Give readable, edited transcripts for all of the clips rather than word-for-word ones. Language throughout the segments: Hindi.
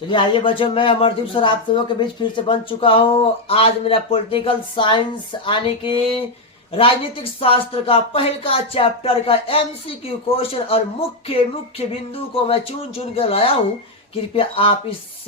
चलिए आइए बच्चों, मैं अमरदीप सर आप सबों के बीच फिर से बन चुका हूँ। आज मेरा पॉलिटिकल साइंस यानी कि राजनीतिक शास्त्र का पहल का चैप्टर का एमसीक्यू क्वेश्चन और मुख्य मुख्य बिंदु को मैं चुन चुन कर लाया हूँ। कृपया आप इस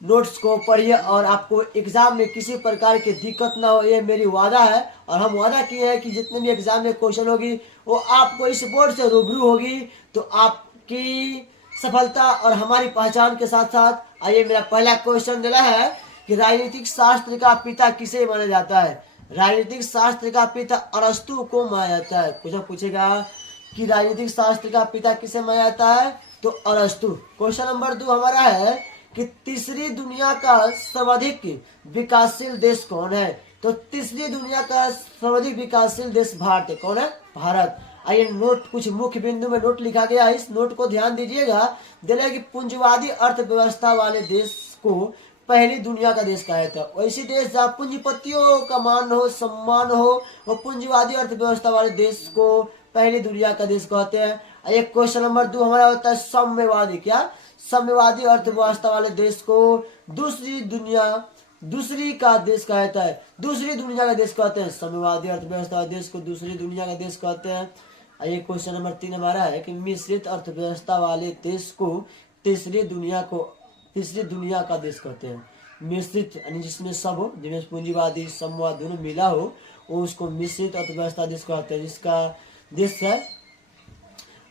नोट्स को पढ़िए और आपको एग्जाम में किसी प्रकार की दिक्कत ना हो, ये मेरी वादा है। और हम वादा किए हैं कि जितने भी एग्जाम में क्वेश्चन होगी वो आपको इस बोर्ड से रूबरू होगी, तो आपकी सफलता और हमारी पहचान के साथ साथ। आइए, मेरा पहला क्वेश्चन देना है कि राजनीतिक शास्त्र का पिता किसे माना जाता है। राजनीतिक शास्त्र का पिता अरस्तु को माना जाता है। क्वेश्चन पूछेगा कि राजनीतिक शास्त्र का पिता किसे माना जाता है, तो अरस्तु। क्वेश्चन नंबर 2 हमारा है कि तीसरी दुनिया का सर्वाधिक विकासशील देश कौन है। तो तीसरी दुनिया का सर्वाधिक विकासशील देश भारत है। कौन है? भारत। आइए, नोट कुछ मुख्य बिंदु में नोट लिखा गया है, इस नोट को ध्यान दीजिएगा। दिया कि पूंजीवादी अर्थव्यवस्था वाले देश को पहली दुनिया का देश कहा जाता है। वैसे देश जहाँ पूंजीपतियों का मान हो, सम्मान हो, वो पूंजीवादी अर्थव्यवस्था वाले देश को पहली दुनिया का देश कहते हैं। आइए, क्वेश्चन नंबर 2 हमारा होता है साम्यवादी। क्या? साम्यवादी अर्थव्यवस्था वाले देश को दूसरी का देश कहा जाता है, दूसरी दुनिया का देश कहते हैं। साम्यवादी अर्थव्यवस्था वाले देश को दूसरी दुनिया का देश कहते हैं। आइए, क्वेश्चन नंबर 3 हमारा है कि मिश्रित अर्थव्यवस्था वाले देश को तीसरी दुनिया का देश कहते हैं। मिश्रित यानी जिसमें सब हो, जिसमें पूंजीवादी साम्यवाद दोनों मिला हो, वो उसको मिश्रित अर्थव्यवस्था देश कहते हैं, जिसका देश है।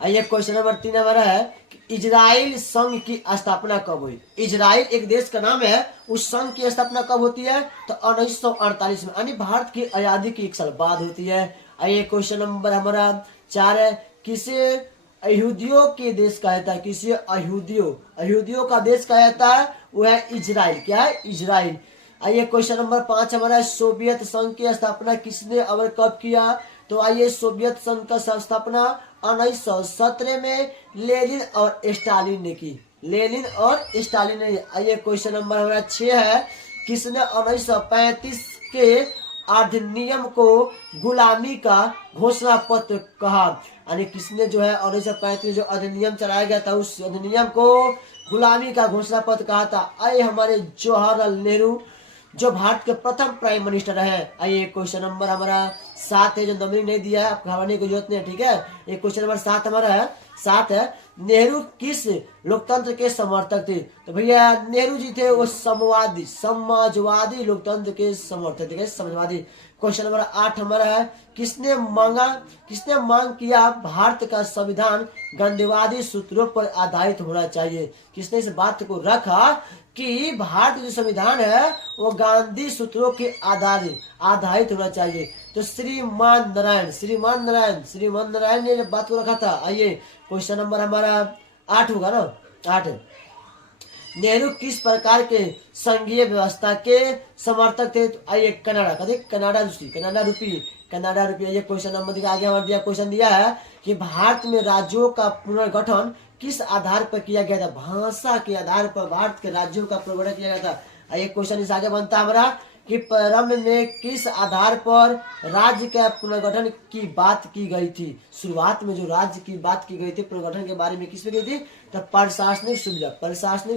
आइए, क्वेश्चन नंबर 3 हमारा है कि इजराइल संघ की स्थापना कब हुई। इजराइल एक देश का नाम है, उस संघ की स्थापना कब होती है, तो 1948 में, यानी भारत की आजादी की 1 साल बाद होती है। आइए, क्वेश्चन नंबर हमारा 4 है, किसे यहूदियों के देश कहा जाता है। किसे यहूदियों का देश कहा जाता है, वो है इजराइल। क्या है? इजराइल। आइए, क्वेश्चन नंबर 5 हमारा है, सोवियत संघ की स्थापना किसने और कब किया। तो आइए, सोवियत संघ का स्थापना 1917 में लेनिन और स्टालिन ने की। लेनिन और स्टालिन ने। आइए, क्वेश्चन नंबर हमारा 6 है, किसने 1935 के अधिनियम को गुलामी का घोषणा पत्र कहा। यानी किसने जो है 1935 जो अधिनियम चलाया गया था, उस अधिनियम को गुलामी का घोषणा पत्र कहा था। आइए, हमारे जवाहरलाल नेहरू जो भारत के प्रथम प्राइम मिनिस्टर है। आइए, क्वेश्चन नंबर हमारा 7 है, जो नंबरिंग नहीं दिया है, आप घबराने की जरूरत नहीं है, ठीक है। ये क्वेश्चन नंबर 7 हमारा है। 7 है, नेहरू किस लोकतंत्र के समर्थक थे। तो भैया नेहरू जी थे वो समाजवादी लोकतंत्र के समर्थक थे, समाजवादी। क्वेश्चन नंबर 8 हमारा है, किसने मांग किया भारत का संविधान गांधीवादी सूत्रों पर आधारित होना चाहिए। किसने इस बात को रखा कि भारत जो संविधान है वो गांधी सूत्रों के आधारित होना चाहिए। तो श्रीमान नारायण ने बात को रखा था। आइए, क्वेश्चन नंबर हमारा 8 होगा ना, 8। नेहरू किस प्रकार के संघीय व्यवस्था के समर्थक थे। तो आइए, कनाडा रूपी। ये क्वेश्चन नंबर आगे हमारे दिया क्वेश्चन दिया है कि भारत में राज्यों का पुनर्गठन किस आधार पर किया गया था। भाषा के आधार पर भारत के राज्यों का पुनर्गठन किया गया था। आइए, क्वेश्चन इस आगे बनता है हमारा कि प्रारंभ में किस आधार पर राज्य के पुनर्गठन की बात की गई थी। शुरुआत में जो राज्य की बात की गई थी पुनर्गठन के बारे में, किस पे गई थी, तो प्रशासनिक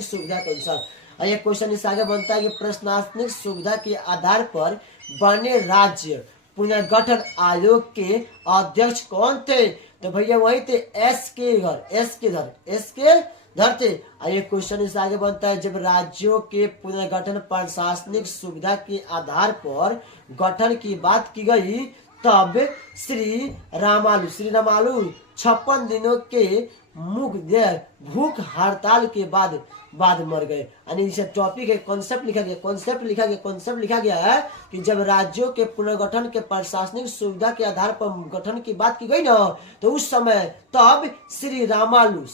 सुविधा के अनुसार। आइए, क्वेश्चन इस आगे बनता है कि प्रशासनिक सुविधा के आधार पर बने राज्य पुनर्गठन आयोग के अध्यक्ष कौन थे। तो भैया वही थे एस के धर थे। आइए, क्वेश्चन इस आगे बनता है, जब राज्यों के पुनर्गठन प्रशासनिक सुविधा के आधार पर गठन की बात की गई, तब श्री रामालू 56 दिनों के भूख हड़ताल के बाद मर गए। यानी इसे टॉपिक है, कॉन्सेप्ट लिखा गया है कि जब राज्यों के पुनर्गठन के प्रशासनिक सुविधा के आधार पर गठन की बात की गई ना, तो उस समय तब श्री रामालू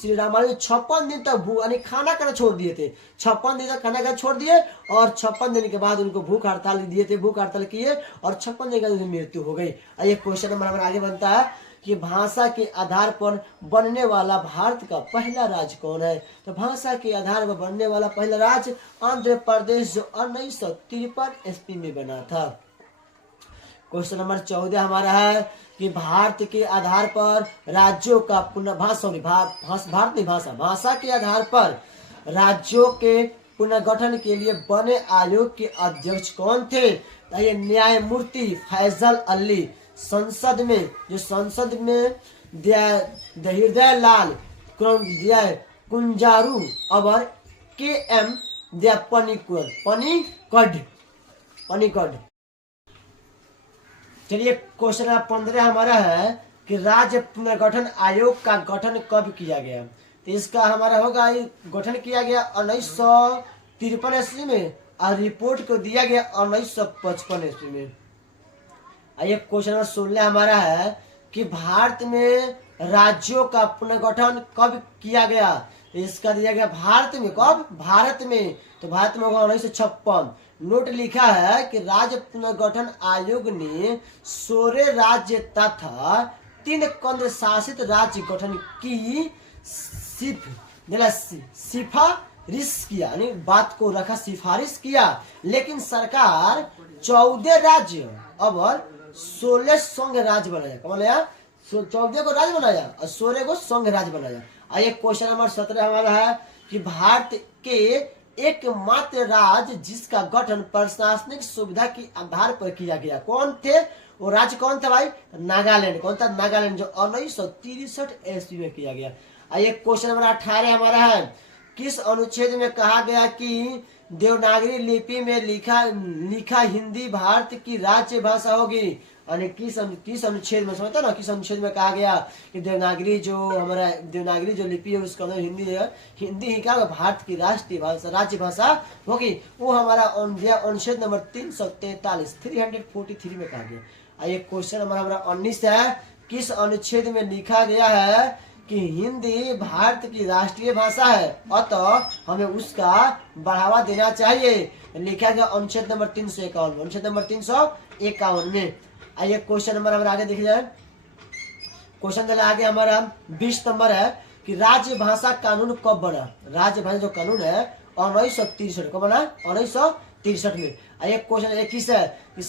56 दिन तक यानी खाना छोड़ दिए थे। 56 दिन तक खाना छोड़ दिए और 56 दिन के बाद उनको भूख हड़ताल दिए थे, भूख हड़ताल किए और 56 दिन के बाद मृत्यु हो गई। आइए, क्वेश्चन नंबर हमारा आगे बनता है कि भाषा के आधार पर बनने वाला भारत का पहला राज्य कौन है। तो भाषा के आधार पर बनने वाला पहला राज्य आंध्र प्रदेश, जो 1953 ईस्वी में बना था। क्वेश्चन नंबर 14 हमारा है कि भारत के आधार पर राज्यों का भाषा के आधार पर राज्यों के पुनर्गठन के लिए बने आयोग के अध्यक्ष कौन थे? ये न्यायमूर्ति फैजल अली। संसद में हृदय लाल कुंजारू और के एम पनिकड। चलिए क्वेश्चन नंबर 15 हमारा है कि राज्य पुनर्गठन आयोग का गठन कब किया गया? तो इसका हमारा होगा गठन किया गया 1953 ईस्वी में और रिपोर्ट को दिया गया 1955 ईस्वी में। आइए क्वेश्चन नंबर 16 हमारा है कि भारत में राज्यों का पुनर्गठन कब किया गया? इसका दिया गया भारत में कब? भारत में तो भारत में होगा 1956। नोट लिखा है कि राज्य पुनर्गठन आयोग ने 16 राज्य तथा 3 केंद्र शासित राज्य गठन की सिफारिश किया, यानी बात को रखा सिफारिश किया, लेकिन सरकार 14 राज्य और 16 संघ राज्य बनाया। क्या बनाया? 14 को राज्य बनाया और 16 को संघ राज्य बनाया। आइए क्वेश्चन नंबर 17 हमारा है कि भारत के एकमात्र राज्य जिसका गठन प्रशासनिक सुविधा के आधार पर किया गया, कौन थे? वो राज्य कौन था भाई? नागालैंड। कौन था? नागालैंड, जो 1963 ईस्वी में किया गया। आइए क्वेश्चन नंबर 18 हमारा है किस अनुच्छेद में कहा गया कि देवनागरी लिपि में लिखा हिंदी भारत की राज्य भाषा होगी? यानी किस अनुच्छेद में, समझता ना, किस अनुच्छेद में कहा गया कि देवनागरी जो लिपि है उसका अंदर हिंदी है, हिंदी ही क्या भारत की राष्ट्रीय भाषा राज्य भाषा होगी? वो हमारा अनुच्छेद नंबर 343 में कहा गया। आइए क्वेश्चन नंबर हमारा 19 है किस अनुच्छेद में लिखा गया है कि हिंदी भारत की राष्ट्रीय भाषा है, अतः हमें उसका बढ़ावा देना चाहिए? लिखा गया अनुच्छेद नंबर 351, अनुच्छेद नंबर 351 में। आइए क्वेश्चन नंबर हमारा आगे देखिए जाए। क्वेश्चन आगे हमारा 20 नंबर है कि राज्य भाषा कानून कब बना? राज्य भाषा जो कानून है 1963 कब बना? 1963 में। आइए क्वेश्चन 21 है कि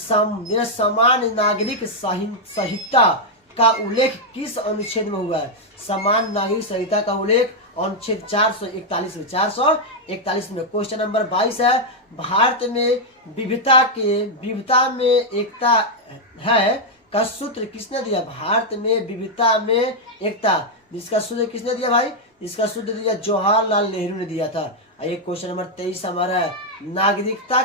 समान नागरिक संहिता का उल्लेख किस अनुच्छेद में हुआ है? समान नागरिक संहिता का उल्लेख अनुच्छेद 441 में। क्वेश्चन नंबर 22 है भारत में विविधता में एकता है का सूत्र किसने दिया? भारत में विविधता में एकता, जिसका सूत्र किसने दिया भाई? इसका सूत्र दिया जवाहरलाल नेहरू ने दिया था। आइए क्वेश्चन नंबर 23 हमारा है नागरिकता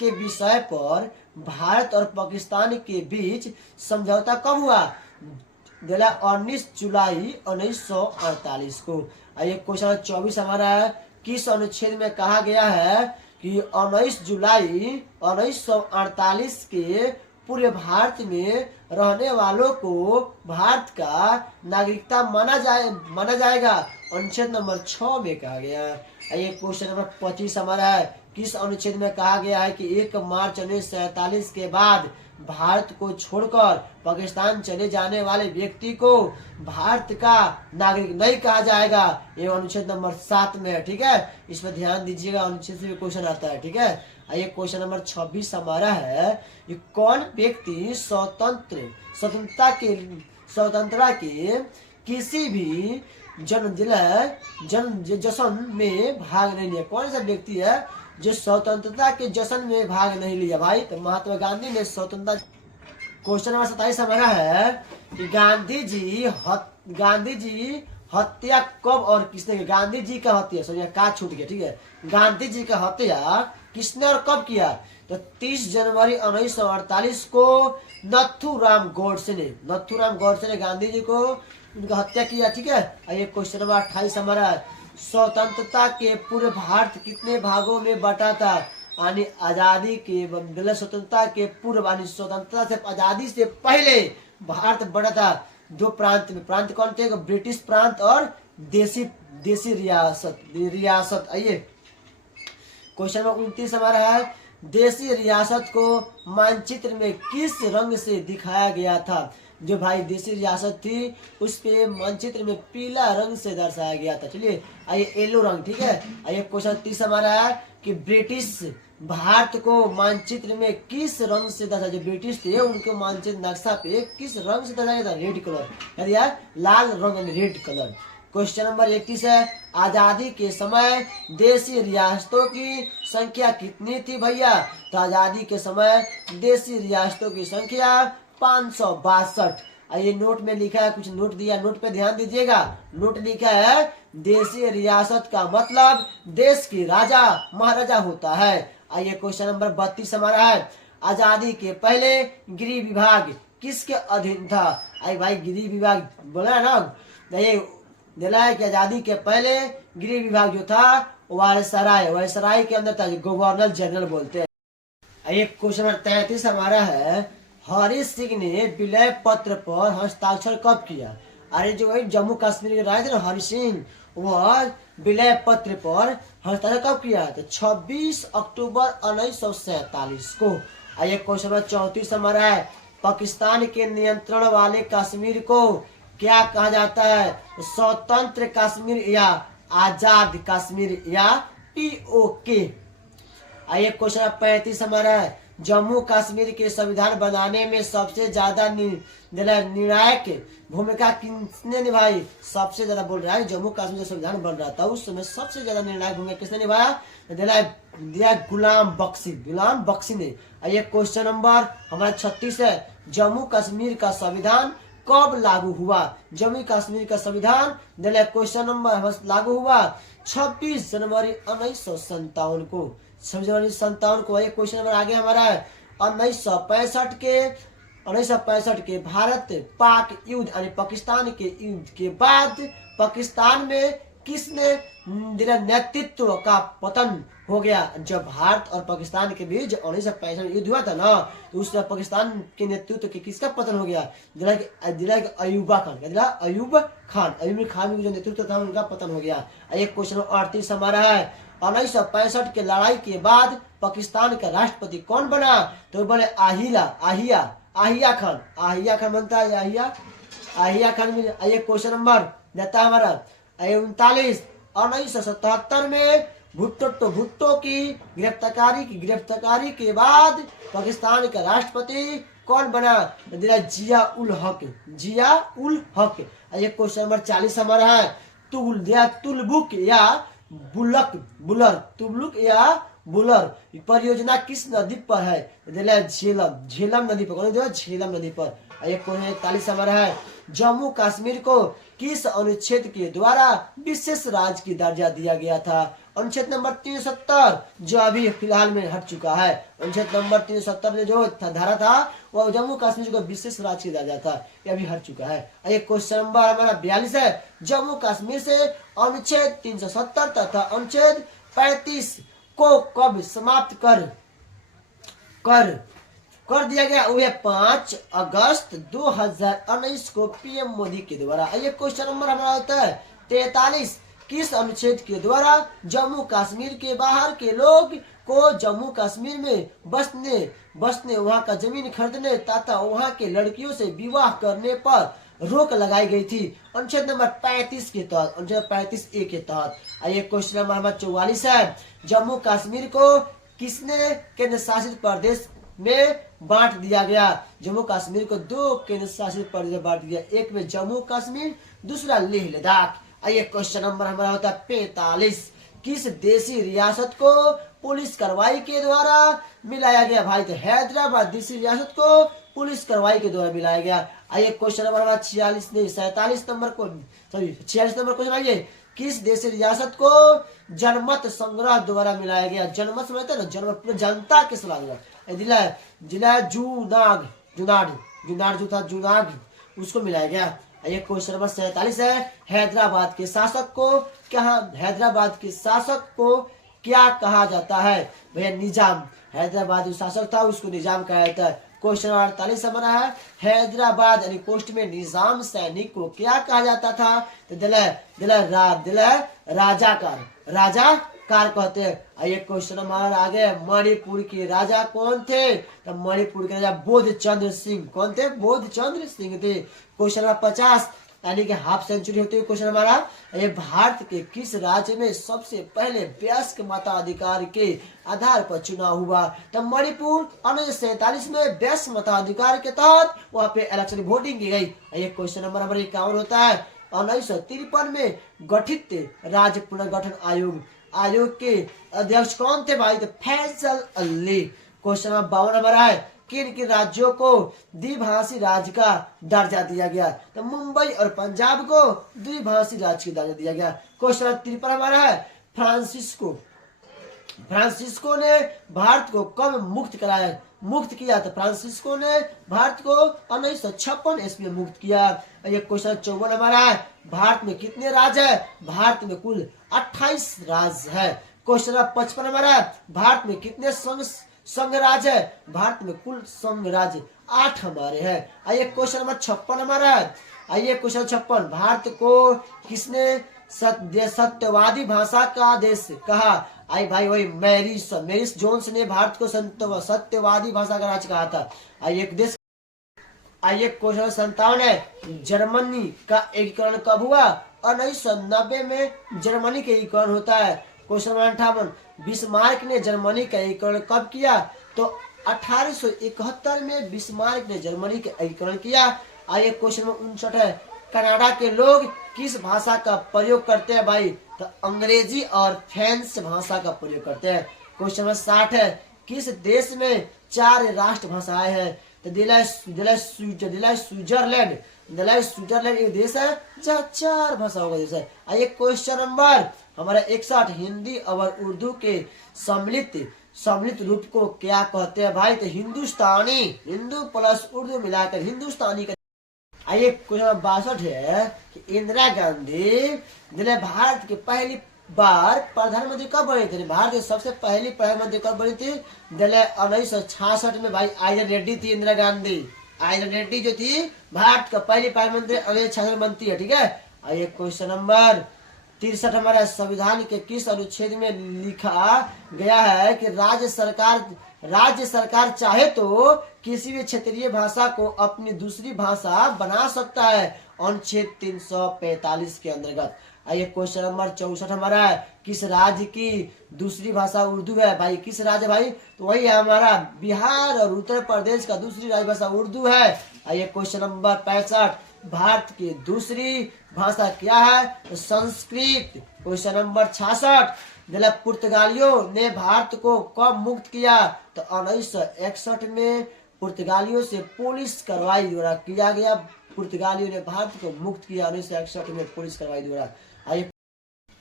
के विषय पर भारत और पाकिस्तान के बीच समझौता कब हुआ? 19 जुलाई 1948 को। आइए क्वेश्चन 24 हमारा है किस अनुच्छेद में कहा गया है कि 19 जुलाई 1948 के पूरे भारत में रहने वालों को भारत का नागरिकता माना जाएगा? अनुच्छेद नंबर 6 में कहा गया है। आइए क्वेश्चन नंबर 25 हमारा है किस अनुच्छेद में कहा गया है कि 1 मार्च 1947 के बाद भारत को छोड़कर पाकिस्तान चले जाने वाले व्यक्ति को भारत का नागरिक नहीं कहा जाएगा? ये अनुच्छेद नंबर 7 में है। ठीक है, इस पर ध्यान दीजिएगा, अनुच्छेद से भी क्वेश्चन आता है। ठीक है, आइए क्वेश्चन नंबर 26 हमारा है कि कौन व्यक्ति स्वतंत्रता के किसी भी जश्न में भाग नहीं लिया? कौन सा व्यक्ति है जो स्वतंत्रता के जश्न में भाग नहीं लिया भाई? तो महात्मा गांधी ने स्वतंत्रता। क्वेश्चन नंबर 27 हमारा है कि गांधी जी हत्या कब और किसने की? गांधी जी का हत्या, सॉरी का छूट गया। ठीक है, गांधी जी का हत्या किसने और कब किया? तो 30 जनवरी 1948 को नथुराम गोडसे ने गांधी जी को उनका हत्या किया। ठीक है, आइए क्वेश्चन नंबर 28 हमारा है स्वतंत्रता के पूर्व भारत कितने भागों में बटा था? यानी आजादी के स्वतंत्रता के पूर्व, यानी स्वतंत्रता से आजादी से पहले भारत बटा था 2 प्रांत में। प्रांत कौन थे? ब्रिटिश प्रांत और देसी रियासत। आइए क्वेश्चन नंबर 29 हमारा है देसी रियासत को मानचित्र में किस रंग से दिखाया गया था? जो भाई देसी रियासत थी उस पे मानचित्र में पीला रंग से दर्शाया गया था। चलिए आइए येलो रंग। ठीक है, आइए क्वेश्चन 30 हमारा है कि ब्रिटिश भारत को मानचित्र में किस रंग से दर्शाया? जो ब्रिटिश थे उनको मानचित्र नक्शा पे किस रंग से दर्शाया था? रेड कलर, यानी लाल रंग, रेड कलर। क्वेश्चन नंबर 31 है, आजादी के समय देशी रियासतों की संख्या कितनी थी भैया? तो आजादी के समय देशी रियासतों की संख्या 562। ये नोट में लिखा है, कुछ नोट दिया, नोट पे ध्यान दीजिएगा। नोट लिखा है देशी रियासत का मतलब देश की राजा महाराजा होता है। आइए क्वेश्चन नंबर 32 हमारा है, आजादी के पहले गृह विभाग किसके अधीन था? आई भाई गृह विभाग बोला है ना, ये दिला है कि आजादी के पहले गृह विभाग जो था वायसराय के अंदर था, गवर्नर जनरल बोलते हैं। एक क्वेश्चन नंबर 33 हमारा है, हरि सिंह ने विलय पत्र पर हस्ताक्षर कब किया? अरे जो वही जम्मू कश्मीर के राजा थे ना हरि सिंह, वह विलय पत्र पर हस्ताक्षर कब किया? तो 26 अक्टूबर 1947 को। आइए क्वेश्चन नंबर 34 हमारा है, पाकिस्तान के नियंत्रण वाले कश्मीर को क्या कहा जाता है? स्वतंत्र कश्मीर या आजाद कश्मीर या POK। आइए क्वेश्चन 35 हमारा है, जम्मू कश्मीर के संविधान बनाने में सबसे ज्यादा निर्णायक भूमिका किसने निभाई? सबसे ज्यादा बोल रहा है जम्मू कश्मीर का संविधान बन रहा था उस समय सबसे ज्यादा निर्णायक भूमिका किसने निभाया? दिया गुलाम बख्शी ने। आइए क्वेश्चन नंबर हमारा 36 है, जम्मू कश्मीर का संविधान कब लागू हुआ? जम्मू कश्मीर का संविधान दिला क्वेश्चन नंबर लागू हुआ 26 जनवरी 1957 को। 26 जनवरी 1957 को। ये क्वेश्चन नंबर आगे हमारा है, 1965 के भारत पाक युद्ध यानी पाकिस्तान के युद्ध के बाद पाकिस्तान में किसने नेतृत्व का पतन हो गया? जब भारत और पाकिस्तान के बीच 1965 में युद्ध हुआ था ना, तो उस पाकिस्तान के नेतृत्व के किसका पतन हो गया? दिला अयूब खान के जो नेतृत्व था उनका पतन हो गया। एक क्वेश्चन 38 हमारा है, 1965 के लड़ाई के बाद पाकिस्तान का राष्ट्रपति कौन बना? तो बोले आहिया खान बनता है, आहिया खान में। आइए क्वेश्चन नंबर देता हमारा 39, 1977 में भुट्टो की गिरफ्तारी के बाद पाकिस्तान का राष्ट्रपति कौन बना? जिया उल हक। ये क्वेश्चन नंबर 40 हमारा है, तुलबुक या बुलर परियोजना किस नदी पर है? झेलम नदी पर। झेलम नदी पर। एक क्वेश्चन 41 हमारा है, जम्मू कश्मीर को किस अनुच्छेद के द्वारा विशेष राज्य की दर्जा दिया गया था? अनुच्छेद नंबर 370 जो अभी फिलहाल में हट चुका है। अनुच्छेद नंबर 370 में जो धारा था वह जम्मू कश्मीर को विशेष राज्य की दर्जा था, यह अभी हट चुका है। एक क्वेश्चन नंबर हमारा 42 है, जम्मू कश्मीर से अनुच्छेद 370 तथा अनुच्छेद 35 को कब समाप्त कर दिया गया? वह 5 अगस्त 2019 को PM मोदी के द्वारा। ये क्वेश्चन नंबर हमारा होता है 43, किस अनुच्छेद के द्वारा जम्मू कश्मीर के बाहर के लोग को जम्मू कश्मीर में बसने वहां का जमीन खरीदने तथा वहां के लड़कियों से विवाह करने पर रोक लगाई गई थी? अनुच्छेद नंबर 35 के तहत, अनुच्छेद 35A के तहत। आइए क्वेश्चन नंबर हमारा 44 है, जम्मू कश्मीर को किसने केंद्र शासित प्रदेश में बांट दिया गया? जम्मू कश्मीर को 2 केंद्र शासित प्रदेश में बांट दिया, एक में जम्मू कश्मीर, दूसरा लेह लद्दाख। आइए क्वेश्चन नंबर हमारा होता है 45, किस देशी रियासत को पुलिस कार्रवाई के द्वारा मिलाया गया? भाई तो हैदराबाद देशी रियासत को पुलिस कार्रवाई के द्वारा मिलाया गया। आइए क्वेश्चन नंबर हमारा 46 नंबर क्वेश्चन आइए, किस देशी रियासत को जनमत संग्रह द्वारा मिलाया गया? जनमत समझते ना, जनमत पूरे जनता के सलाह जिला जुनाड जो था जुनाड उसको मिलाया गया। ये क्वेश्चन नंबर 47 है, हैदराबाद के शासक को क्या कहा जाता है? भैया निजाम। हैदराबाद जो शासक था उसको निजाम कहा जाता है। क्वेश्चन नंबर 48 हमारा है, हैदराबाद यानी पोस्ट में निजाम सैनिक को क्या कहा जाता था? तो राजाकार कहते हैं। आइए क्वेश्चन हमारा आगे, मणिपुर के राजा कौन थे? तो मणिपुर के राजा बोधचंद्र सिंह। कौन थे? बोधचंद्र सिंह थे। क्वेश्चन नंबर 50 यानी कि हाफ सेंचुरी होती है क्वेश्चन हमारा, ये भारत के किस राज्य में सबसे पहले वयस्क मताधिकार के आधार पर चुनाव हुआ? तो मणिपुर 1947 में वयस्क मताधिकार के तहत वहां पे इलेक्शन वोटिंग की गई। ये क्वेश्चन नंबर हमारा 51 होता है, 1953 में गठित राज्य पुनर्गठन आयोग के अध्यक्ष कौन थे भाई? तो Faisal Ali. Question number 52 number है, किन किन राज्यों को द्विभाषी राज्य का दर्जा दिया गया? तो मुंबई और पंजाब को द्विभाषी राज्य का दर्जा दिया गया। क्वेश्चन नंबर 53 हमारा है, फ्रांसिस्को ने भारत को कब मुक्त किया? तो फ्रांसिस्को ने भारत को 1956 ईस्वी में मुक्त किया। ये क्वेश्चन 54 हमारा है, भारत में कितने राज्य है? भारत में कुल 28 राज्य है। क्वेश्चन नंबर 55 हमारा है, भारत में कितने संघ राज्य है? भारत में कुल संघ राज्य 8 हमारे हैं। आइए क्वेश्चन नंबर 56 हमारा है, आइए क्वेश्चन 56, भारत को किसने सत्यवादी भाषा का देश कहा? आई भाई वही मैरिस जोन्स ने भारत को सत्यवादी भाषा का राज्य कहा था। आइए क्वेश्चन 57 है, जर्मनी का एकीकरण कब हुआ? 1990 में जर्मनी का एकीकरण होता है। क्वेश्चन 58, बिस्मार्क ने जर्मनी का एकीकरण कब किया? तो 1871 में बिस्मार्क ने जर्मनी का एकीकरण किया। आइए क्वेश्चन 59 है, कनाडा के लोग किस भाषा का प्रयोग करते हैं भाई? तो अंग्रेजी और फ्रेंच भाषा का प्रयोग करते हैं। क्वेश्चन नंबर 60 है, किस देश में 4 राष्ट्र भाषाएं हैं? तो स्विट्जरलैंड एक देश है जहाँ 4 भाषाओं का देश है। आइए क्वेश्चन नंबर हमारा 61, हिंदी और उर्दू के सम्मिलित रूप को क्या कहते हैं भाई? तो हिंदुस्तानी, हिंदू प्लस उर्दू मिलाकर हिंदुस्तानी का। आइए क्वेश्चन नंबर 62 है कि इंदिरा गांधी भारत की पहली बार प्रधानमंत्री कब बनी थी? भारत की सबसे पहली प्रधानमंत्री कब बनी थी? 1966 में भाई आइजन रेड्डी थी इंदिरा गांधी। आइजन रेड्डी जो थी भारत का पहली प्रधानमंत्री 1966 में बनती है, ठीक है। आइए क्वेश्चन नंबर 63 हमारा, संविधान के किस अनुच्छेद में लिखा गया है कि राज्य सरकार चाहे तो किसी भी क्षेत्रीय भाषा को अपनी दूसरी भाषा बना सकता है? अनुच्छेद 345 के अंतर्गत। आइए क्वेश्चन नंबर 64 हमारा है, किस राज्य की दूसरी भाषा उर्दू है? भाई किस राज्य भाई? तो वही है हमारा बिहार और उत्तर प्रदेश का दूसरी राजभाषा उर्दू है। आइए क्वेश्चन नंबर 65, भारत की दूसरी भाषा क्या है? तो संस्कृत। क्वेश्चन नंबर 66, पुर्तगालियों ने भारत को कब मुक्त किया? तो 1961 में पुर्तगालियों से पुलिस कार्रवाई द्वारा किया गया। पुर्तगालियों ने भारत को मुक्त किया 1961 में पुलिस कार्रवाई द्वारा।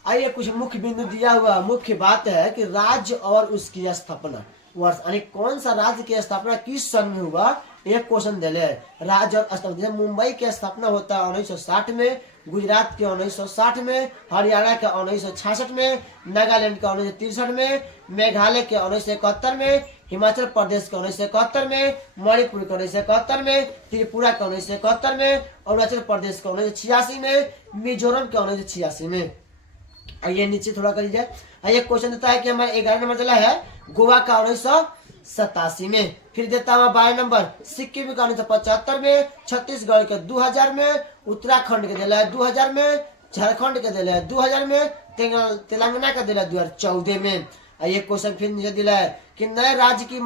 आइए कुछ मुख्य बिंदु दिया हुआ। मुख्य बात है कि राज्य और उसकी स्थापना वर्ष, यानी कौन सा राज्य की स्थापना किस सन में हुआ, एक क्वेश्चन दिले। राज्य और स्थापना, जैसे मुंबई की स्थापना होता है 1960 में, गुजरात के 1960 में, हरियाणा के 1966 में, नागालैंड के 1963 में, मेघालय के 1971 में, हिमाचल प्रदेश के 1971 में, मणिपुर के 1971 में, त्रिपुरा के 1971 में, अरुणाचल प्रदेश के 1986 में, मिजोरम के 1986 में। आइए नीचे थोड़ा कर लीजिए। आइए क्वेश्चन देता है कि हमारा 11 नंबर चला है गोवा का 1987 में। फिर देता है 12 नंबर सिक्किम का 1975 में, छत्तीसगढ़ के 2000 में, उत्तराखंड के दिला है 2000 में, झारखंड के दिला है 2000 में, तेलंगाना का दिला है 2014 में। आइए क्वेश्चन फिर नीचे दिला है कि नए राज्य की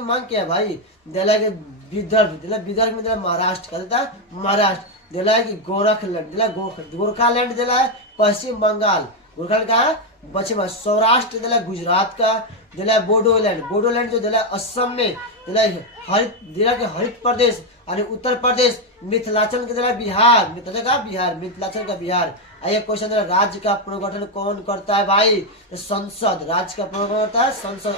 मांग क्या है भाई? दिला है विदर्भ, विदर्भ में दिला महाराष्ट्र का देता है महाराष्ट्र, दिला है कि गोरखालैंड दिला है पश्चिम बंगाल, गोरखालैंड का पश्चिम, सौराष्ट्र दिला है गुजरात का, दिला है बोडोलैंड जो दिला है असम में, दिला है हरित प्रदेश यानी उत्तर प्रदेश, मिथिलांचल के दिला बिहार, मिथिलांचल का बिहार। आइए क्वेश्चन राज्य का पुनर्गठन कौन करता है भाई? संसद। राज्य का पुनर्गठन करता है संसद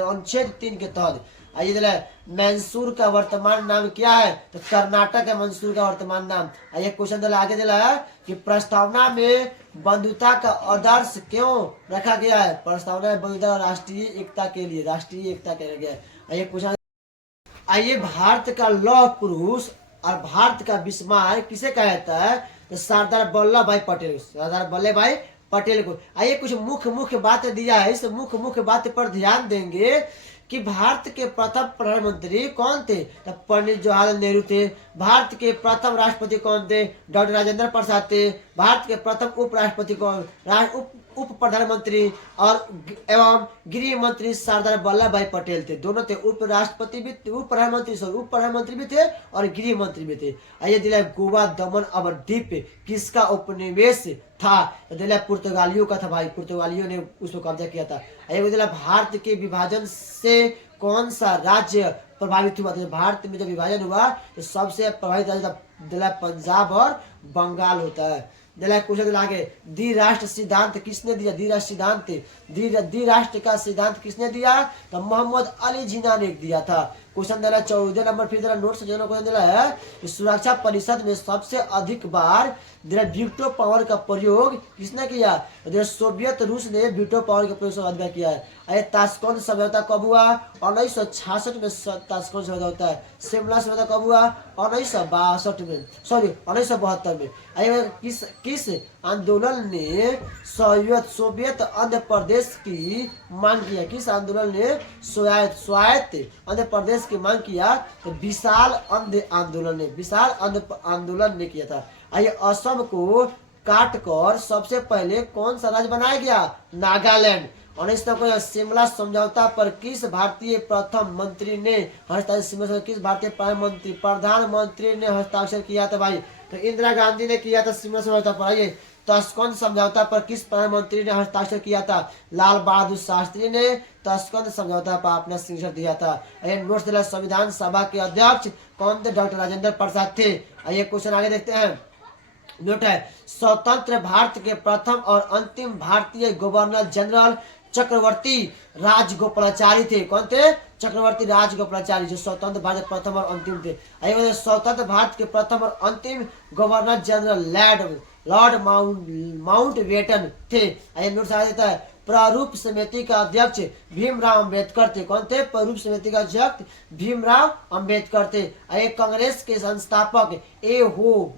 अनुच्छेद 3 के तहत। आइए दिला मैसूर का वर्तमान नाम क्या है? तो कर्नाटक है मैसूर का वर्तमान नाम। आइए क्वेश्चन दिला आगे दिला है कि प्रस्तावना में बंधुता का आदर्श क्यों रखा गया है? प्रस्तावना में बंधुता राष्ट्रीय एकता के लिए रखा गया है। आइए क्वेश्चन, आइए भारत का लौह पुरुष और भारत का बिस्मार्क किसे कहता है? तो सरदार वल्लभ भाई पटेल को। आइए कुछ मुख्य बातें दिया है, इस मुख्य बात पर ध्यान देंगे कि भारत के प्रथम प्रधानमंत्री कौन थे? तो पंडित जवाहरलाल नेहरू थे। भारत के प्रथम राष्ट्रपति कौन थे? डॉक्टर राजेंद्र प्रसाद थे। भारत के प्रथम उपराष्ट्रपति कौन, उप प्रधानमंत्री और एवं गृह मंत्री सरदार वल्लभ भाई पटेल थे। दोनों थे, उपराष्ट्रपति भी, उप प्रधानमंत्री भी थे और गृह मंत्री भी थे। आइए दिला गोवा, दमन और दीप किसका उपनिवेश था? तो दिला पुर्तगालियों का था भाई, पुर्तगालियों ने उसको कब्जा किया था। आइए दिला भारत के विभाजन से कौन सा राज्य प्रभावित हुआ? तो भारत में जब विभाजन हुआ तो सबसे प्रभावित राज्य दिला पंजाब और बंगाल होता है। दिला क्वेश्चन आगे, द्विराष्ट्र सिद्धांत किसने दिया? द्विराष्ट्र सिद्धांत, द्विराष्ट्र का सिद्धांत किसने दिया? तो मोहम्मद अली जिन्ना ने दिया था। क्वेश्चन दिला 14 नंबर, फिर दिला नोट से जो क्वेश्चन दिला है कि सुरक्षा परिषद में सबसे अधिक बार दिला वीटो पावर का प्रयोग किसने किया? दिला सोवियत रूस ने वीटो पावर का प्रयोग अधिक किया है। अरे ताशकंद समझौता कब हुआ? 1966 में ताशकंद समझौता होता है। शिमला समझौता कब हुआ? 1962 में, सॉरी 1972 में। अरे किस आंदोलन ने सोवियत आंध्र प्रदेश की मांग किया? किस आंदोलन ने स्वायत्त आंध्र प्रदेश की मांग किया? तो विशाल आंध्र आंदोलन ने, विशाल आंध्र आंदोलन ने किया था। आइए असम को काट कर सबसे पहले कौन सा राज्य बनाया गया? नागालैंड। 19 शिमला समझौता पर किस भारतीय प्रथम मंत्री ने हस्ताक्षर, किस भारतीय प्रधानमंत्री ने हस्ताक्षर किया था भाई? तो इंदिरा गांधी ने किया था शिमला समझौता पर। आइए ताशकंद समझौता पर किस प्रधानमंत्री ने हस्ताक्षर किया था? लाल बहादुर शास्त्री ने ताशकंद समझौता पर अपना सिग्नेचर दिया था। नोट्स दिला, संविधान सभा के अध्यक्ष कौन थे? डॉक्टर राजेंद्र प्रसाद थे। आइए क्वेश्चन आगे देखते हैं। नोट है, स्वतंत्र भारत के प्रथम और अंतिम भारतीय गवर्नर जनरल चक्रवर्ती राजगोपालाचारी थे। कौन थे? चक्रवर्ती राजगोपालाचारी, जो स्वतंत्र भारत प्रथम और अंतिम थे। आइए स्वतंत्र भारत के प्रथम और अंतिम गवर्नर जनरल लॉर्ड माउंटबेटन थे। आइए नोट आ देता है, प्रारूप समिति का अध्यक्ष भीमराव अंबेडकर थे। कौन थे? प्रारूप समिति का अध्यक्ष भीमराव अंबेडकर थे। आइए कांग्रेस के संस्थापक ए ओ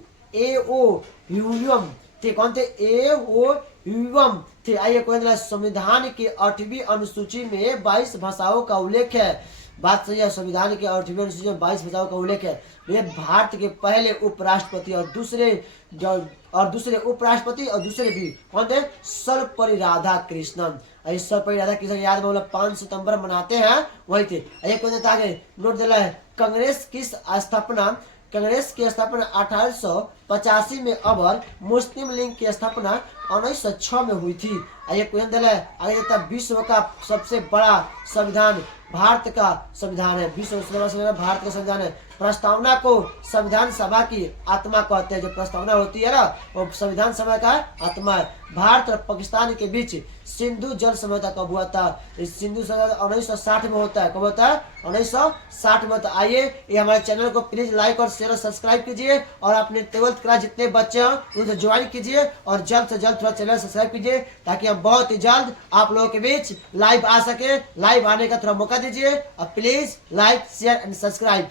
ह्यूम थे। कौन थे? ए ओ ह्यूम थे। आइए क्वेश्चन, संविधान के 8वीं अनुसूची में 22 भाषाओं का उल्लेख है। बात सही है, संविधान के 8वीं अनुसूची में 22 भाषाओं का उल्लेख है। ये भारत के पहले उपराष्ट्रपति और दूसरे उपराष्ट्रपति और दूसरे भी कौन थे? सर्वपल्ली राधाकृष्णन। सर्वपल्ली राधाकृष्णन याद में 5 सितंबर मनाते हैं, वही थे। एक क्वेश्चन आगे नोट दिला है, कांग्रेस की स्थापना 1885 में और मुस्लिम लीग की स्थापना 1906 में हुई थी। आइए क्वेश्चन दिला है आगे देता, विश्व का सबसे बड़ा संविधान भारत का संविधान है। विश्व सबसे बड़ा संविधान भारत का संविधान है। प्रस्तावना को संविधान सभा की आत्मा कहते हैं। जो प्रस्तावना होती है ना, वो संविधान सभा का आत्मा है। भारत और पाकिस्तान के बीच सिंधु जल समझौता कब हुआ था? इस सिंधु समझौता 1960 में होता है। कब होता है? 1960 में होता है। आइए ये हमारे चैनल को प्लीज लाइक और शेयर और सब्सक्राइब कीजिए और अपने 12th क्लास जितने बच्चे हैं उनसे ज्वाइन कीजिए और जल्द से जल्द थोड़ा चैनल सब्सक्राइब कीजिए ताकि हम बहुत ही जल्द आप लोगों के बीच लाइव आ सके। लाइव आने का थोड़ा मौका दीजिए और please like share and subscribe.